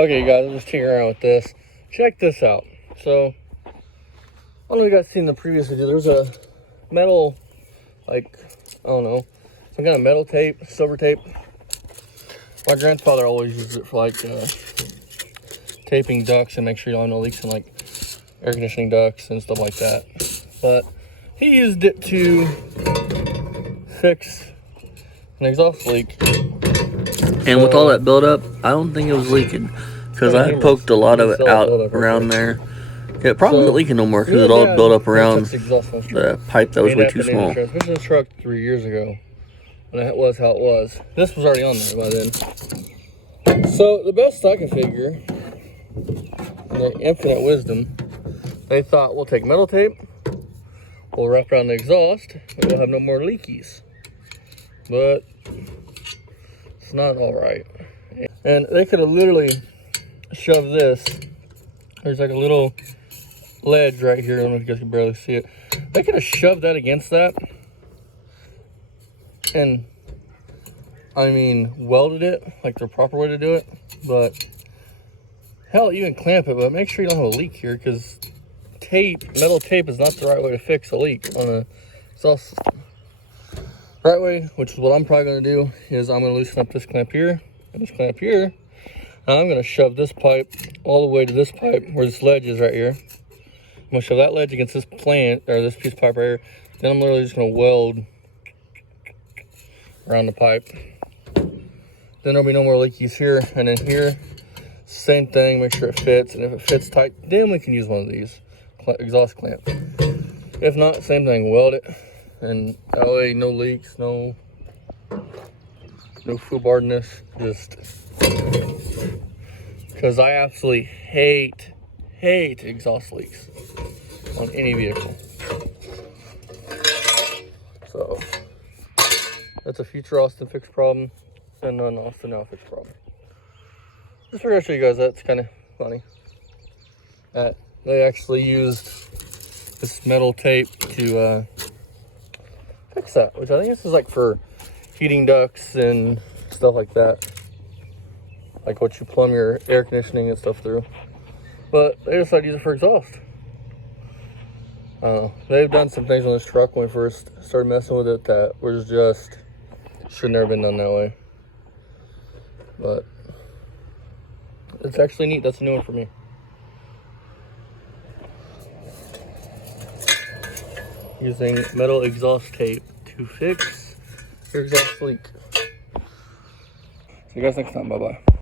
Okay, guys, I'm just tinkering around with this. Check this out. So, I don't know if you guys seen the previous video. There was a metal, like, I don't know, some kind of metal tape, silver tape. My grandfather always used it for, like, taping ducts and make sure you don't have no leaks in, like, air conditioning ducts and stuff like that. But he used it to fix an exhaust leak. And with all that buildup, I don't think it was leaking, because I had poked a lot of it out around there. Yeah, it probably wasn't leaking no more because it all built up around the pipe that was way too small. Transmission truck 3 years ago, and that was how it was. This was already on there by then. So the best I can figure, in their infinite wisdom, they thought we'll take metal tape, we'll wrap around the exhaust, and we'll have no more leakies. But it's not all right. And they could have literally shoved this. There's like a little ledge right here. I don't know if you guys can barely see it. They could have shoved that against that and, I mean, welded it like the proper way to do it. But hell, even clamp it, but make sure you don't have a leak here, because metal tape is not the right way to fix a leak on a exhaust system. Right way, which is what I'm probably going to do, is I'm going to loosen up this clamp here and this clamp here. And I'm going to shove this pipe all the way to this pipe where this ledge is right here. I'm going to shove that ledge against this plant, or this piece of pipe right here. Then I'm literally just going to weld around the pipe. Then there'll be no more leakies here. And then here, same thing, make sure it fits. And if it fits tight, then we can use one of these exhaust clamps. If not, same thing, weld it. And that way, no leaks, no foolbardness, just because I absolutely hate exhaust leaks on any vehicle. So that's a future Austin fix problem and an Austin now fix problem. Just figured I'd show you guys that. It's kind of funny that they actually used this metal tape to fix that, which I think this is like for heating ducts and stuff like that, like what you plumb your air conditioning and stuff through. But they decided to use it for exhaust. I don't know. They've done some things on this truck when we first started messing with it that was just should never been done that way. But it's actually neat. That's a new one for me. Using metal exhaust tape to fix your exhaust leak. See you guys next time. Bye-bye.